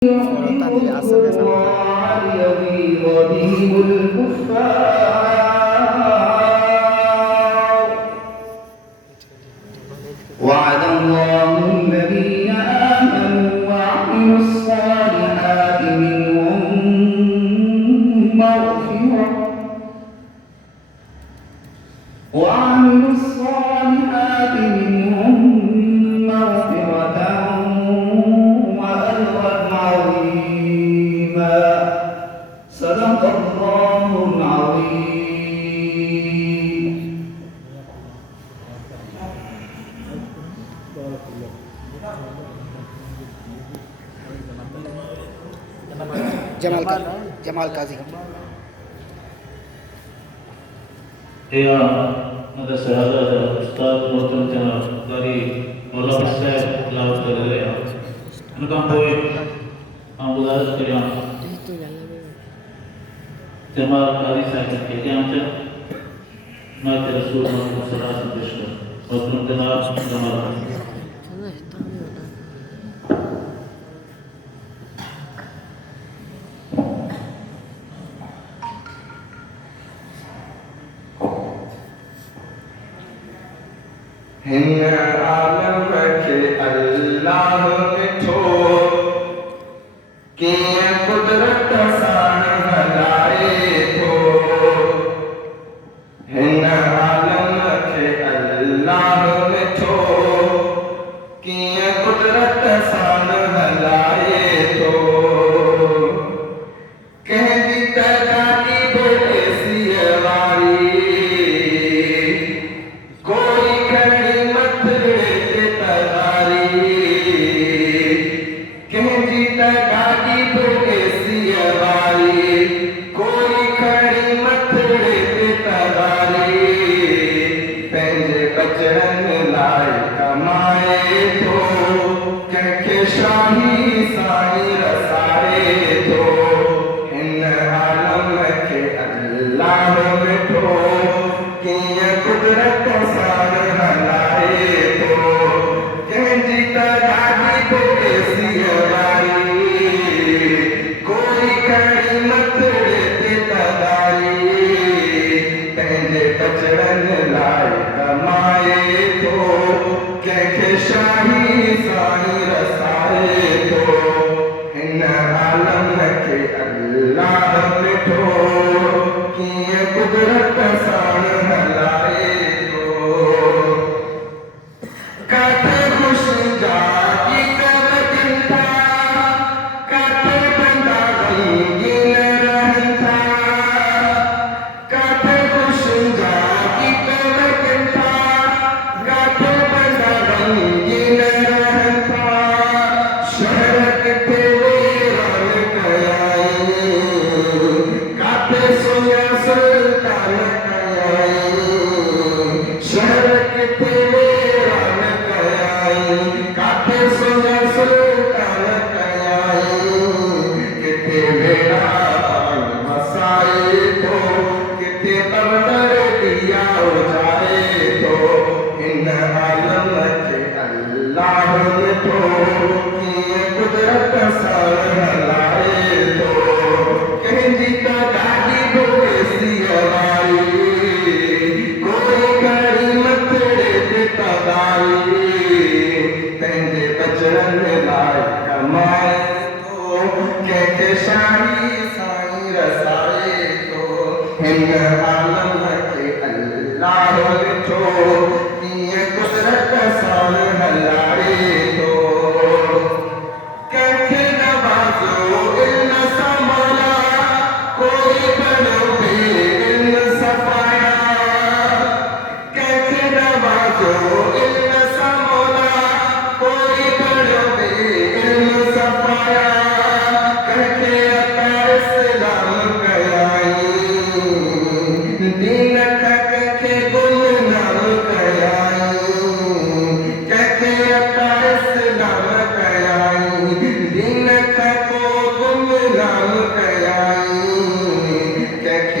sorotan di asar ke samping. وعد الله الذين آمنوا وعملوا الصالحات منهم مغفرة وعملوا الصالحات منهم مغفرة وأجرا عظيما صدق الله العظيم. Jamal Kazi. Ya, ada sahabat Ustaz Muhammad Jamal dari Ulama Syekh Laut Daraya. Anak boy, Abdullah Kiriam. Jamal Kazi saya kiriam je. Nabi Rasul Muhammad Sallallahu Alaihi Wasallam. Waktu Jamal. हिन आलम खे अल्लाह ॾिठो कीअं कुदरत सां हलाए थो। हिन आलम खे अल्लाह ॾिठो कीअं कुदरत सां हलाए थो। कंहिंजी तगाड़ी बेसीअ वारी कोई खणी मथड़े ते तगारी कंहिंजी तगाड़ी बेसीअ वारी कोई खणी मथड़े ते तगारी पंहिंजे बचड़नि लाइ कमाए थो कंहिंखे शाही साईं रसाए थो। हिन आलम खे अल्लाह ॾिठो कीअं कुदरत सां हलाए थो। कंहिंजी तगाड़ी बेसीअ वारी कोई खणी मथड़े ते तगारी पंहिंजे बचड़नि लाइ कमाए थो कंहिंखे शाही साईं रसाए थो। हिन आलम खे अल्लाह ॾिठो कीअं कुदरत सां हलाए थो। काथे ख़ुशी जा गीत वॼनि था काथे बंदा ग़मगीन रहनि था। काथे ख़ुशी जा गीत वॼनि था काथे बंदा ग़मगीन रहनि था। शहर किथे वीरान कयाईं काथे सुञा सुल्तान कयाईं। शहर किथे वीरान कयाईं काथे सुञा सुल्तान कयाईं। किथे वेरान वसाए थो किथे बंदर दिया उजाए थो। हिन आलम खे अल्लाह ॾिठो कीअं कुदरत सां हलाए थो। कंहिंजी तगाड़ी बेसीअ वारी कोई खणी मथड़े ते तगारी पंहिंजे बचड़नि लाइ कमाए थो कंहिंखे शाही साईं रसाए थो। हिन आलम खे अल्लाह ॾिठो कीअं कुदरत सां हलाए थो। कंहिंखे नवाज़ो इल्म सां मौला कोई बणो इल्म सफ़ाया। कंहिंखे नवाज़ो इल्म सां मौला कोई बणो इल्म सफ़ाया। कंहिंखे अता इस्लाम कयाईं दीन खां कंहिंखे गुमनाम कयाईं। कंहिंखे अता इस्लाम कयाईं दीन खां को गुमनाम कयाईं। कंहिंखे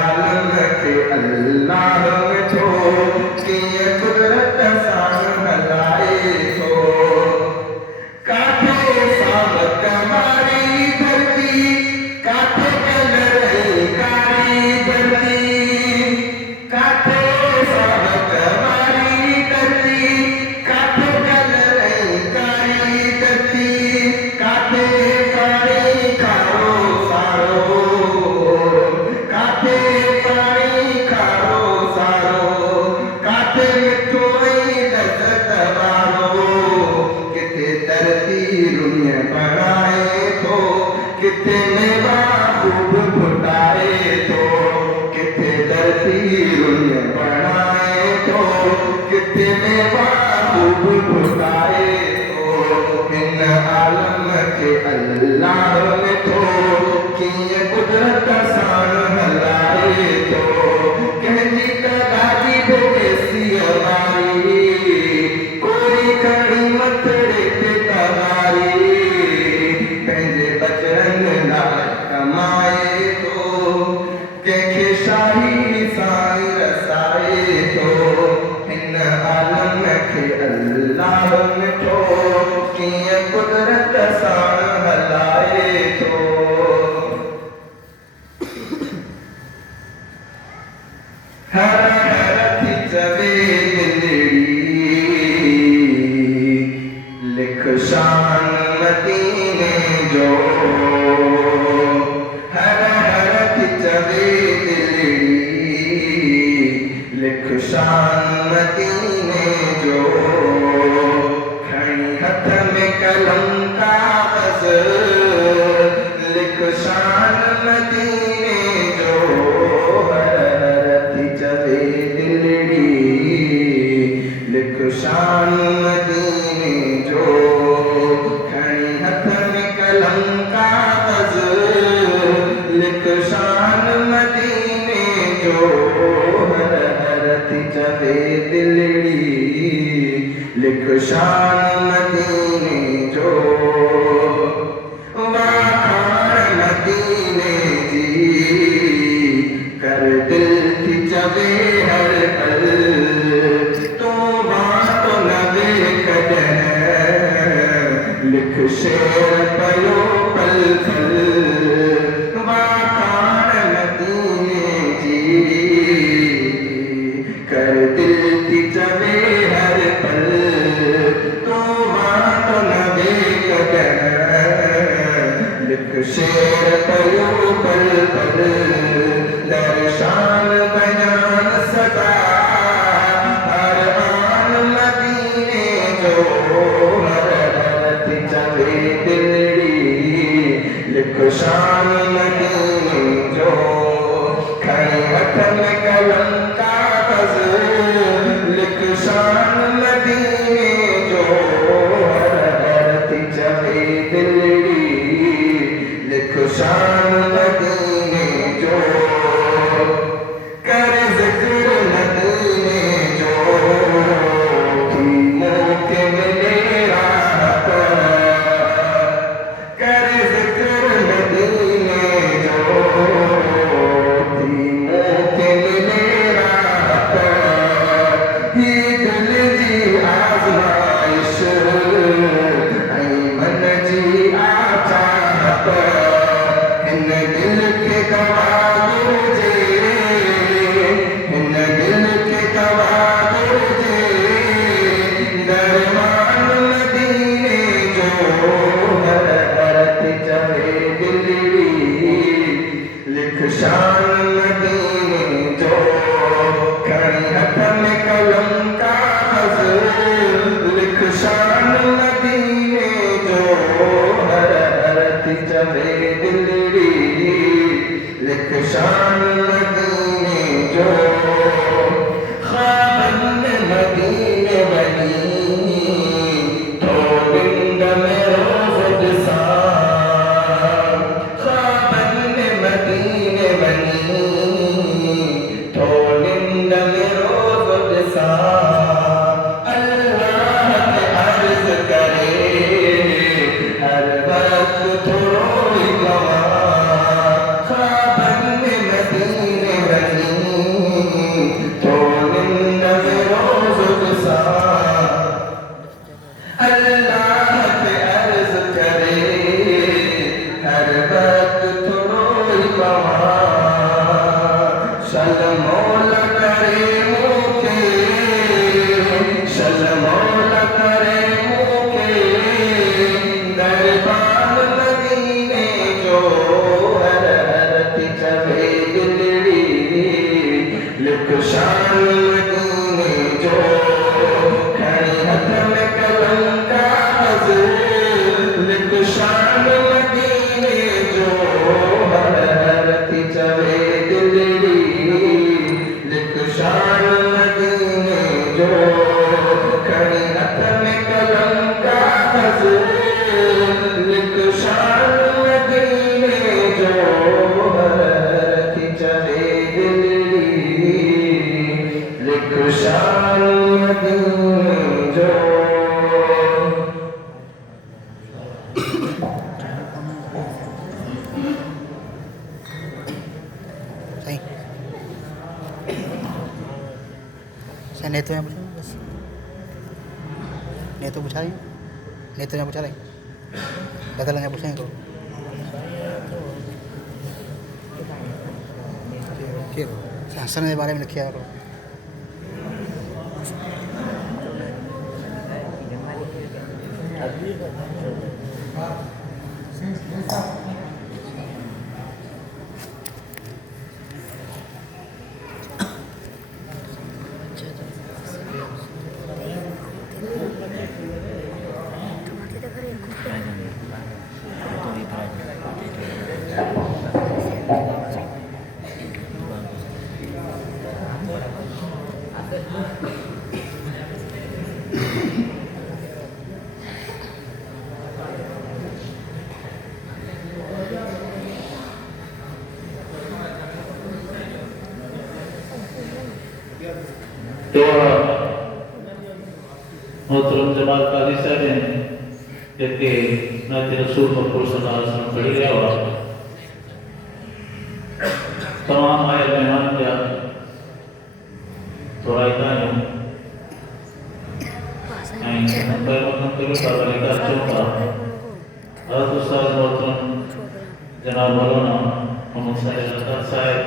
आलम के अल्लाह में थो कि ये कुदरत सां हलाए थो काथे सावक मारी धरती काथे कलर कारी धरती काथे सावक मारी धरती काथे कलर कारी धरती काथे पानी खारो सारो काथे पानी खारो सारो काथे मिठो दसत वारो किथे धरती रुन बनाए थो किथे मेवा खूब फुटाए थो किथे धरती रुन बनाए थो किथे मेवा खूब फुटाए थो हिन आलम के अल्लाह में थो कीअं कुदरत सां हलाए थो कंहिंजी त ॾाढी बेसीअ वारी कोई खणी मथड़े ते तवारी पंहिंजे बचड़नि लाइ कमाए थो कंहिंखे शाही सां रसाए थो हिन आलम खे अल्लाह में थो कीअं कुदरत सां हलाए थो हर हर थी चवे दिलड़ी लिख शान मदीने जो हर हर थी चवे दिलड़ी लिख शान मदीने जो खणी हथ में कलम कागज़ लिख शान मदीने जो हर हर थी चवे दिलड़ी लिख शान मदीने जो खणी हथ में कलम कागज़ लिख शान मदीने जो हर हर थी चवे दिलड़ी लिख शान मदीने जो वाखाण मदीने जी कर दिल थी चवे हर पल तू बात न वे कॾहिं लिख शेर पयो पल पल वाखाण मदीने जी कर दिल थी चवे हर पल तू बात न वे कॾहिं लिख शेर पयो पल पल दर्शान बयान सदा हर आन मदीने जो हर हर थी चवे दिलड़ी लिख शान मदीने जो खणी हथ में कलम कागज़ लिख शान मदीने जो हर हर थी चवे दिलड़ी लिख शान मदीने जो कर ज़िक्र मदीने जो थी मौके मिले राहत कर ज़िक्र मदीने जो थी मौके मिले राहत ही दिल जी आज़माइश ऐं मन जी आचाहत हिन दिल के गवा घुरिजे हिन दिल के गवा घुरिजे दरमान मदीने जो हर हर थी चवे दिलड़ी लिख शान मदीने जो खणी हथ में कलम कागज़ लिख शान मदीने जो हर हर थी चवे दिलड़ी लिख शान मदीने जो ख्वाबन मदीने बनी तो बिंद में रोज़ सां ख्वाबन मदीने बनी तो बिंद में रोज़ सां अल्लाह के अर्ज़ करे हर वक्त थोड़ो शान मदीने जो खड़ी हाथ में कलम कागज लिख शान मदीने जो हर हर थी चवे दिलड़ी लिख शान मदीने जो खड़ी हाथ में कलम कागज लिख शान मदीने जो हर हर थी चवे दिलड़ी लिख शान मदीने जो सही सही नहीं तो यहाँ पूछो बस नहीं तो पूछा रही नहीं तो यहाँ पूछा रही बदल यहाँ पूछेंगे को शासन के बारे में लिखिए करो तो मोहतरम जमाल काजी साहब ने जबकि नाते रसूल मकबूल सल्लल्लाहु अलैहि वसल्लम पढ़ी रहा हुआ तमाम आए मेहमान क्या थोड़ा इतना ही पर मतलब कभी बाबा लेकर चुका और दूसरा मोहतरम जनाब मौलाना मोहम्मद साहब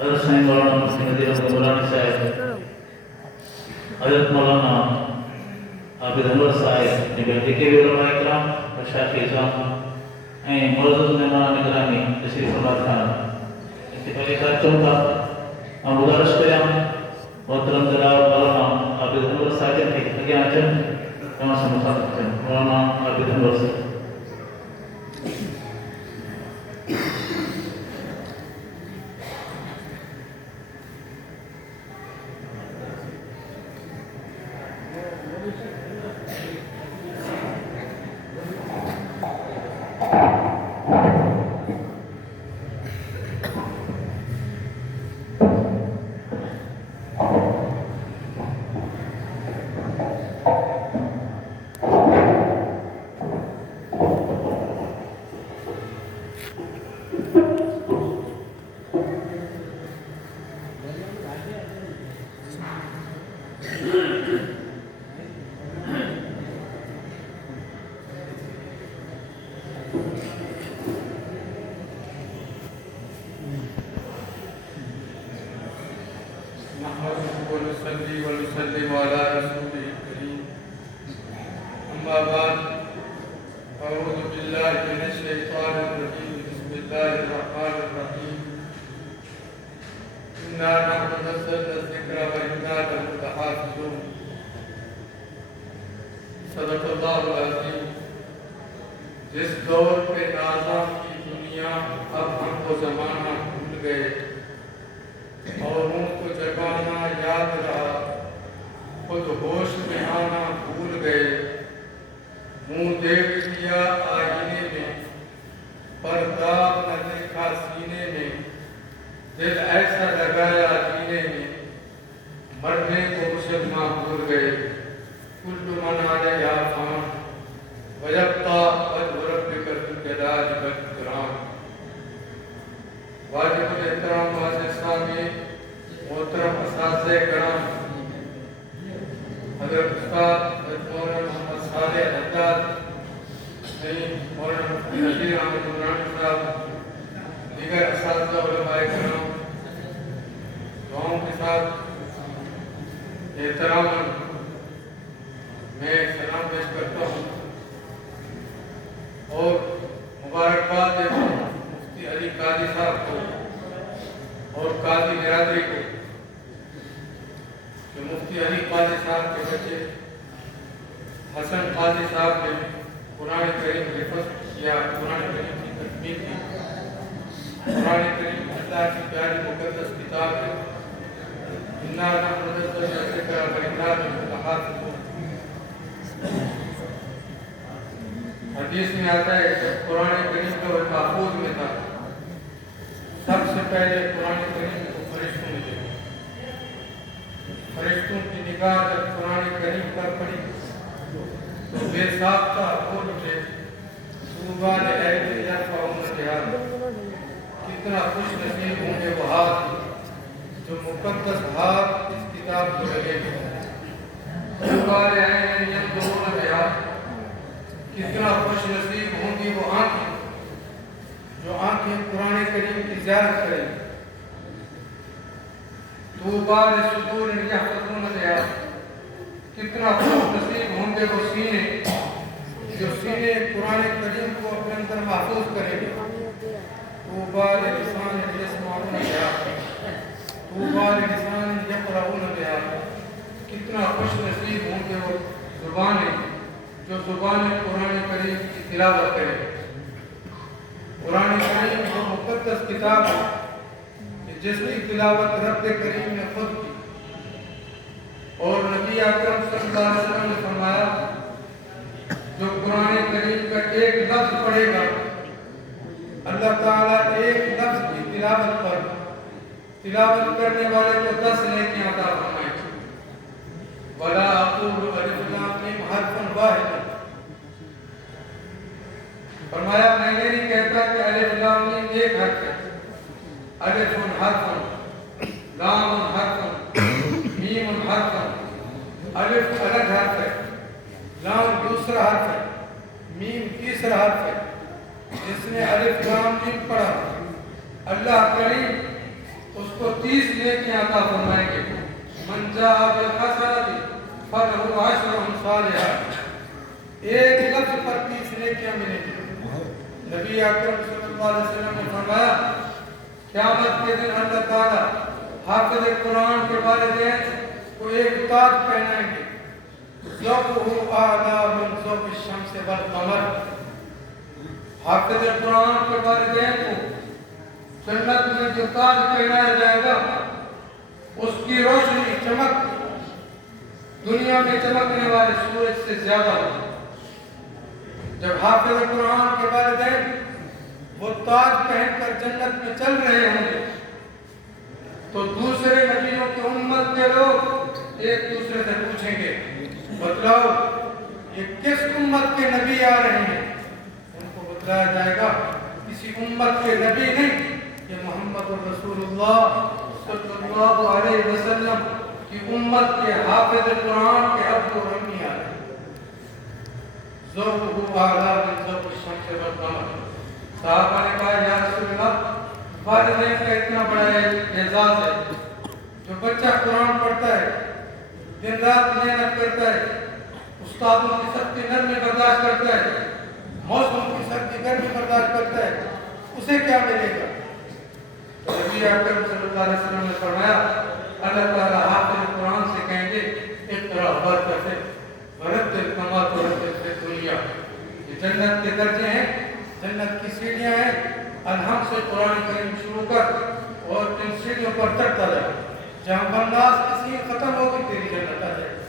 और साईं मौलाना मुफ्ती नदीर अहमद मौलाना साहब हज़रत मौलाना आबिद अनवर साहिब ने जेके भी उलमा इकराम और शायख इज़ाम ऐं मौजूद मेहमान निगरानी तशरीफ़ फरमा खान इत्तिफ़ाक़ी कर चुका ऐं गुज़ारिश करियां मोहतरम जनाब मौलाना आबिद अनवर साहिब खे अॻियां अचनि तव्हां सां मुख़ातिब थियनि मौलाना आबिद अनवर साहिब जिस दौर पे नाज़ा की दुनिया अब हमको ज़माना भूल गए और उनको जगाना याद रहा खुद होश में आना भूल गए मुँह देख लिया आईने में पर्दा न देखा सीने में दिल ऐसा लगाया जीने में मरने को मुसलमान भूल गए कुल्लु मन अलैहा फ़ान वयब्का वजहु रब्बिका ज़ुल जलाली वल इकराम। वाजिबुल एहतराम वाज़िज़ सामी मोहतरम असातिज़े किराम हज़रत उस्ताद मौलाना मोहम्मद सालेह हद्दाद मौलाना मुफ्ती नज़ीर अहमद नूरानी साहब दीगर असातिज़ा उलमाए किराम दुआओं के साथ एहतरामन मैं सलाम पेश करता हूँ और मुबारकबाद देता हूँ मुफ्ती अली काजी साहब को और काजी बिरादरी को मुफ्ती अली काजी साहब के बच्चे हसन काजी साहब ने कुरान करीम हिफ्ज़ किया, कुरान करीम की तकमील की। कुरान करीम अल्लाह की प्यारी मुक़द्दस किताब है। इन्ना नहनु नज़्ज़लना ज़िक्रा व इन्ना लहु लहाफ़िज़ून। हदीस में आता है जब कुरान करीम का महफूज में था, सबसे पहले कुरान करीम को फरिश्तों ने देखा। फरिश्तों की निगाह जब कुरान करीम पर पड़ी तो बेसाख्ता बोल उठे, तूबा लिअहलिल यरफ़ऊन बिहा। कितना खुश नसीब होंगे वो हाथ जो मुक़द्दस हाथ इस किताब को लगेंगे। तूबा लिअहलिल यरफ़ऊन बिहा। कितना खुश नसीब होंगी वो आंखें जो आंखें कुरान करीम की ज़ियारत करेंगी। तूबा लिसुदूरिन यहफ़ज़ून बिहा। कितना खुश नसीब होंगे वो सीने जो सीने कुरान करीम को अपने अंदर महफूज करेंगे। तूबा लिलिसानिन यस्मऊन बिहा। तूबा लिलिसानिन यक़रऊन बिहा। कितना खुश नसीब होंगे वो ज़ुबानें जो ज़ुबानें कुरान करीम की तिलावत करें। कुरान करीम जो मुक़द्दस किताब है जिसकी तिलावत रब करीम ने खुद की। और नबी अकरम सल्लल्लाहु अलैहि वसल्लम ने फरमाया जो कुरान करीम का एक लफ्ज़ पढ़ेगा अल्लाह ताला एक लफ्ज़ की तिलावत पर तिलावत करने वाले को 10 नेकियां अता फरमाएंगे। वला अक़ूलु अलिफ लाम मीम हर्फुन वाहिद। फरमाया मैं ये नहीं कहता कि अलिफ लाम मीम एक हर्फ है। अलिफुन हर्फुन, लामुन हर्फुन, मीमुन हर्फुन। अलिफ अलग हर्फ है, लाम दूसरा हर्फ है, मीम तीसरा हर्फ है। जिसने अलिफ लाम मीम पढ़ा अल्लाह करीम उसको 30 नेकियां अता फरमाएंगे। मन जाअ बिल हसनति फलहु अशरु अम्सालिहा। एक लफ्ज़ पर 30 नेकियां मिलेंगी। नबी अकरम सल्लल्लाहु अलैहि वसल्लम ने फरमाया क़यामत के दिन अल्लाह ताला हाफ़िज़ कुरान के वालिदैन को एक ताज पहनाएंगे। ज़ौक़ुहु आला मिन ज़ौक़ि शम्स वल क़मर। हाफ़िज़ कुरान के वालिदैन को जन्नत में जो ताज पहनाया जाएगा उसकी रोशनी चमक दुनिया में चमकने वाले सूरज से ज्यादा होगी। जब हाफ़िज़ कुरान के वालिदैन वो ताज पहनकर जन्नत में चल रहे होंगे तो दूसरे नबियों की उम्मत के लोग एक दूसरे से पूछेंगे बतलाओ ये किस उम्मत के नबी आ रहे हैं। उनको बतलाया जाएगा किसी उम्मत के नबी नहीं, ये मोहम्मद रसूलुल्लाह सल्लल्लाहु अलैहि वसल्लम की उम्मत के हाफ़िज़ कुरान के अब्बू रम्मी आ रहे हैं। ज़ौक़ुहु आला मिन ज़ौक़ि शम्स वल क़मर। साहबा ने कहा या रसूलल्लाह वालिदैन का इतना बड़ा एजाज़ है जो बच्चा कुरान पढ़ता है, दिन रात मेहनत करता है, उस्तादों की सख्ती नरमी बर्दाश्त करता है, मौसम की सख्ती गर्मी बर्दाश्त करता है, उसे क्या मिलेगा। तो नबी अकरम सल्लल्लाहु अलैहि वसल्लम ने फरमाया अल्लाह ताला हाफ़िज़ कुरान से कहेंगे इक़रा बरकते वरत्तिल कमा तुरत्तिल फिद दुनिया। ये जन्नत के दर्जे हैं, जन्नत की सीढ़ियां हैं। अलहम से कुरान करीम शुरू कर और इन सीढ़ियों पर चढ़ता जा। जहाँ बन्नास की सीढ़ी खत्म होगी तेरी जन्नत आ जाएगी।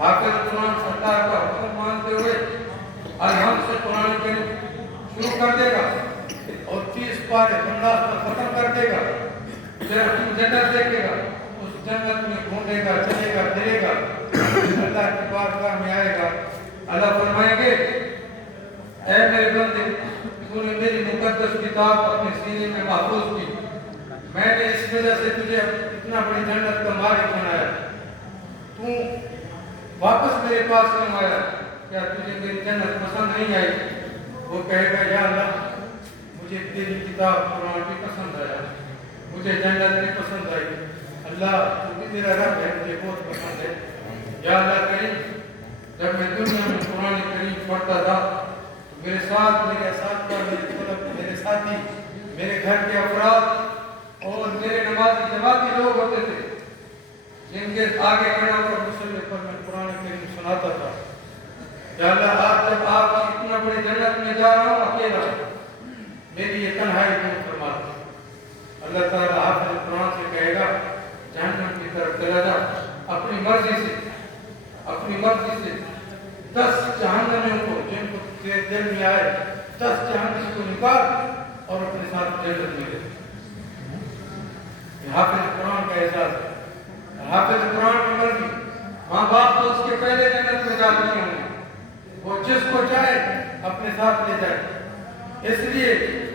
हाफ़िज़ कुरान सरकार का हुक्म मानते हुए अलहम से कुरान करीम शुरू कर देगा और 30 पारे बन्नास पर खत्म कर देगा। जन्नत देखेगा, उस जन्नत में घूमेगा, चलेगा, फिरेगा, अल्लाह की बारगाह में आएगा। अल्लाह फरमाएंगे ऐ मेरे बंदे तूने मेरी मुक़द्दस किताब अपने सीने में महफूज की, मैंने इस वजह से तुझे इतना बड़ी जन्नत का मालिक बनाया, तू वापस मेरे पास क्यों आया, क्या तुझे मेरी जन्नत पसंद नहीं आई। वो कहेगा या अल्लाह मुझे तेरी किताब कुरान भी पसंद आया, मुझे जन्नत भी पसंद आई। अल्लाह तू भी मेरा रब है, मुझे बहुत पसंद है। या अल्लाह करीम जब मैं दुनिया में कुरान करीम पढ़ता था मेरे साथ मेरे साथी, मेरे साथी, मेरे घर के अफराद और मेरे नमाज़ी जमाती लोग होते थे जिनके अल्लाह ताला हाफिज़ कुरान से कहेगा जहन्नम की तरफ चला जा, अपनी मर्जी से 10 जहन्नमियों को जिनको तेरे दिल में आए 10 जहन्नम को निकाल और अपने साथ जन्नत में ले। हाफिज़ कुरान का एहसास है। हाफिज़ कुरान की मर्जी, माँ बाप तो उसके पहले जन्नत में जा चुके होंगे, वो जिसको चाहे अपने साथ ले जाए। इसलिए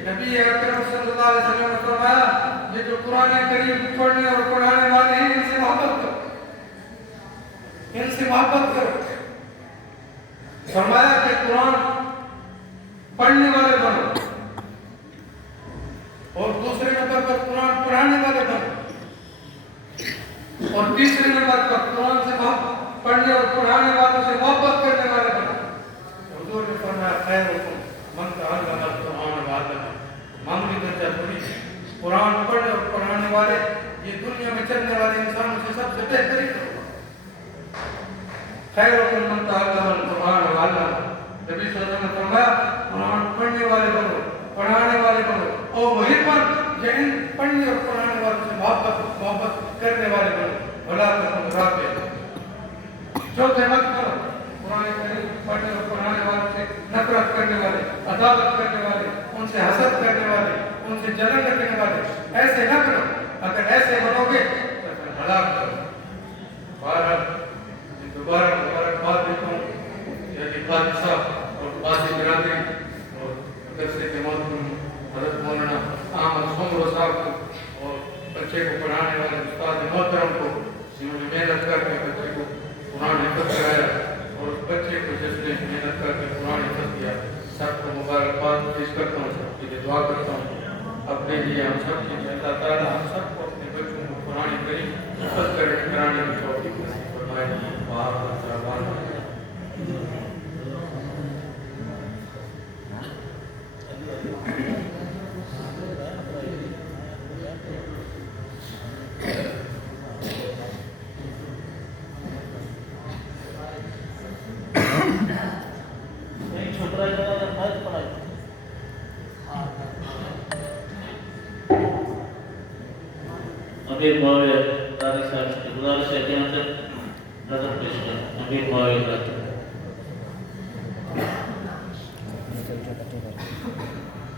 नबी अकरम सल्लल्लाहु अलैहि वसल्लम ने फरमाया, ये जो कुरान करीम पढ़ने और पढ़ाने वाले हैं इनसे मोहब्बत करो। फरमाया कि कुरान पढ़ने वाले बनो और दूसरे नंबर पर कुरान पढ़ाने वाले बनो और तीसरे नंबर पर कुरान से पढ़ने और पढ़ाने वालों से मोहब्बत करने वाले बनो। हुजूर ने फरमाया खैरुकुम मन तअल्लम कुरान व अल्लम। मामूली दर्जा थोड़ी, कुरान पढ़ने और पढ़ाने वाले ये दुनिया में चलने वाले इंसानों से सबसे बेहतरीन लोग। खैरुकुम मन तअल्लम कुरान व अल्लम। नबी सल्लल्लाहु अलैहि वसल्लम ने फरमाया कुरान पढ़ने वाले बनो, पढ़ाने वाले बनो और वही पर जिन पढ़ने और पढ़ाने वालों से मोहब्बत करने वाले बनो। भला चौथे मत करो कुरान पढ़ने और पढ़ाने वालों से नफरत करने वाले, अदावत करने वाले, उनसे हसद करने वाले, उनसे जलन रखने वाले, ऐसे न करो। अगर ऐसे बनोगे तो फिर हलाक करो। दोबारा मुबारकबाद देता हूँ यदि काजी साहब और काजी बिरादरी और मदरसे के मोहतरम हज़रत मौलाना अहमद सोमरो साहब को और बच्चे को पढ़ाने वाले उस्ताद मोहतरम को, जिन्होंने मेहनत करके बच्चे को कुरान हिफ़्ज़ कराया और उस बच्चे को जिसने मेहनत करके कुरान हिफ़्ज़ किया, सबको मुबारकबाद पेश करता हूँ, सबके लिए दुआ करता हूँ। अपने लिए हम सब के लिए अल्लाह ताला हम सबको अपने बच्चों को कुरान करीम हिफ़्ज़ कराने की तौफ़ीक़ नसीब फरमाए। अमीर मौलवी तारिक साहब की गुजारिश है कि हम नजर पेश करें। अमीर मौलवी